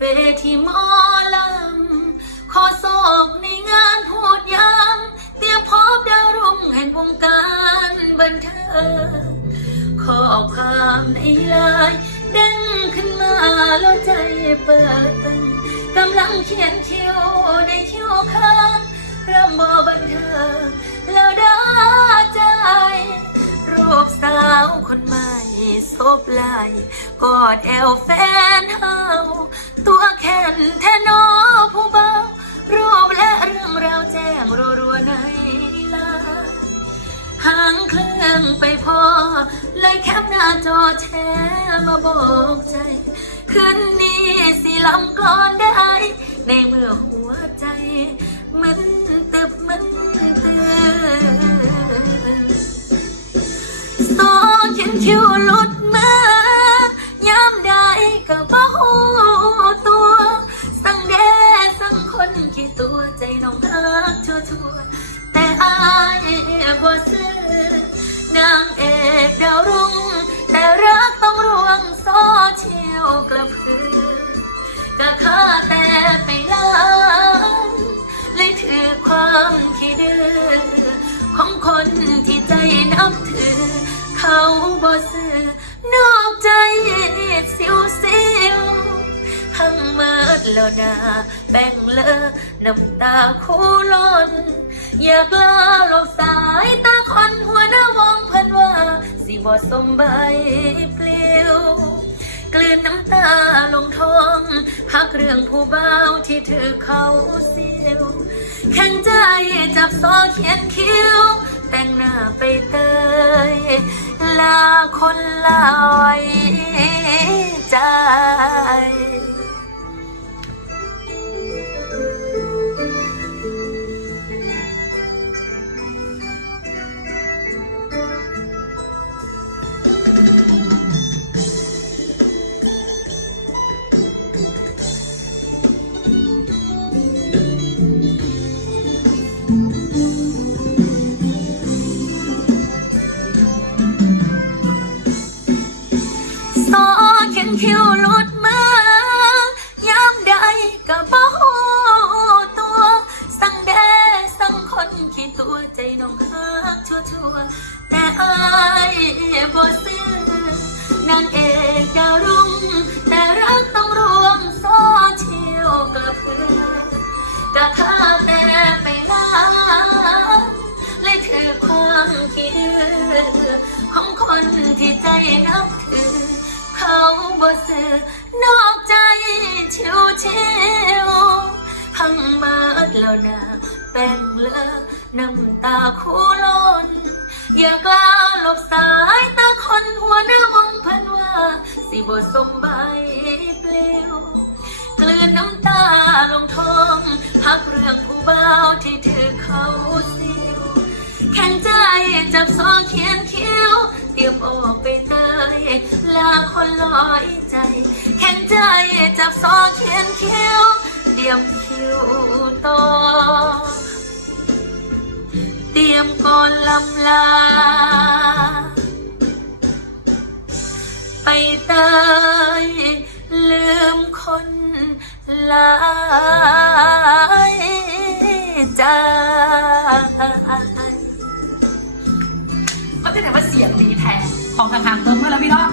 ทีหมอลำขอโศกในงานพูดยามเตรียมพบดาวรุ่งแห่งวงการบันเทิงข้อความในไลน์เด้งขึ้นมาแล้วใจเปิดตึงกำลังเขียนคิวในคิวข้างรำบอบันเทิงแล้วด้ใจรูปสาวคนใหม่ ซบไหลกอดแอวแฟนเฮาตัวแข็นแทนอผู้เบารูปและเรื่องราวแจ้งรัวๆในลน์หางเครื่องไปพอ เลยแคปหน้าจอแชร์มาบอกใจ คืนนี้สิลำก่อนได้ ในเมื่อหัวใจมัน บ่ซื้อนางเอกดาวรุ่ง แต่รักต้องรวงโซเชียลกระพือก็ข้าแต่ไปล้านเลยถือความขี้ดื้อของคนที่ใจนับถือ เขาบ่ซื้อนอกใจสิวสิว พังเมิดแล้วนาแบ่งเลิกน้ำตาคู่ล้น อยากลาหลบสายตาคนหัวหน้าวงเพิ่นว่า สิบ่สมใบปลิวกลืนน้ำตาลงท้องหักเรื่องผู้เบาที่ถือเขาเสียวแข็งใจจับซอเขียนคิ้ว แต่งหน้าไปเตยลาคนลอยใจ คิวหลุดมายามใดก็บ่ฮู้ตัว สั่งแดสั่งคนขี้ตัวใจน้องฮักชั่วชัวแต่อายบ่ซื้อนางเอกดาวรุ่งแต่รักต้องรวมโซเชียลกระเพื่อกระข้าแต่ไปล้านเลยถือความคิดดื้อของคนที่ใจนับถือ เขาบ่ซื้อนอกใจชิวชิวพังเมิดแล้วนะเป็นเลือน้ำตาคู่ล้น อย่ากล้าหลบสายตาคนหัวหน้ามองเพันว่า สิบ่สมใบเปลวกลืนน้ำตาลงท้อง พักเรื่องผู้บ่าวที่ถือเขาสียวแข็งใจจับซอเขียนคิ้ว อยใจ แข็งใจจับซอเขียนคิ้วเตรียมคิ้วตอเตรียมก่อนลำลา ไปเตยลืมคนหลายใจก็จะแต่ว่าเสียงดีแท้ของทางทางเติมเมื่อแล้วพี่น้อง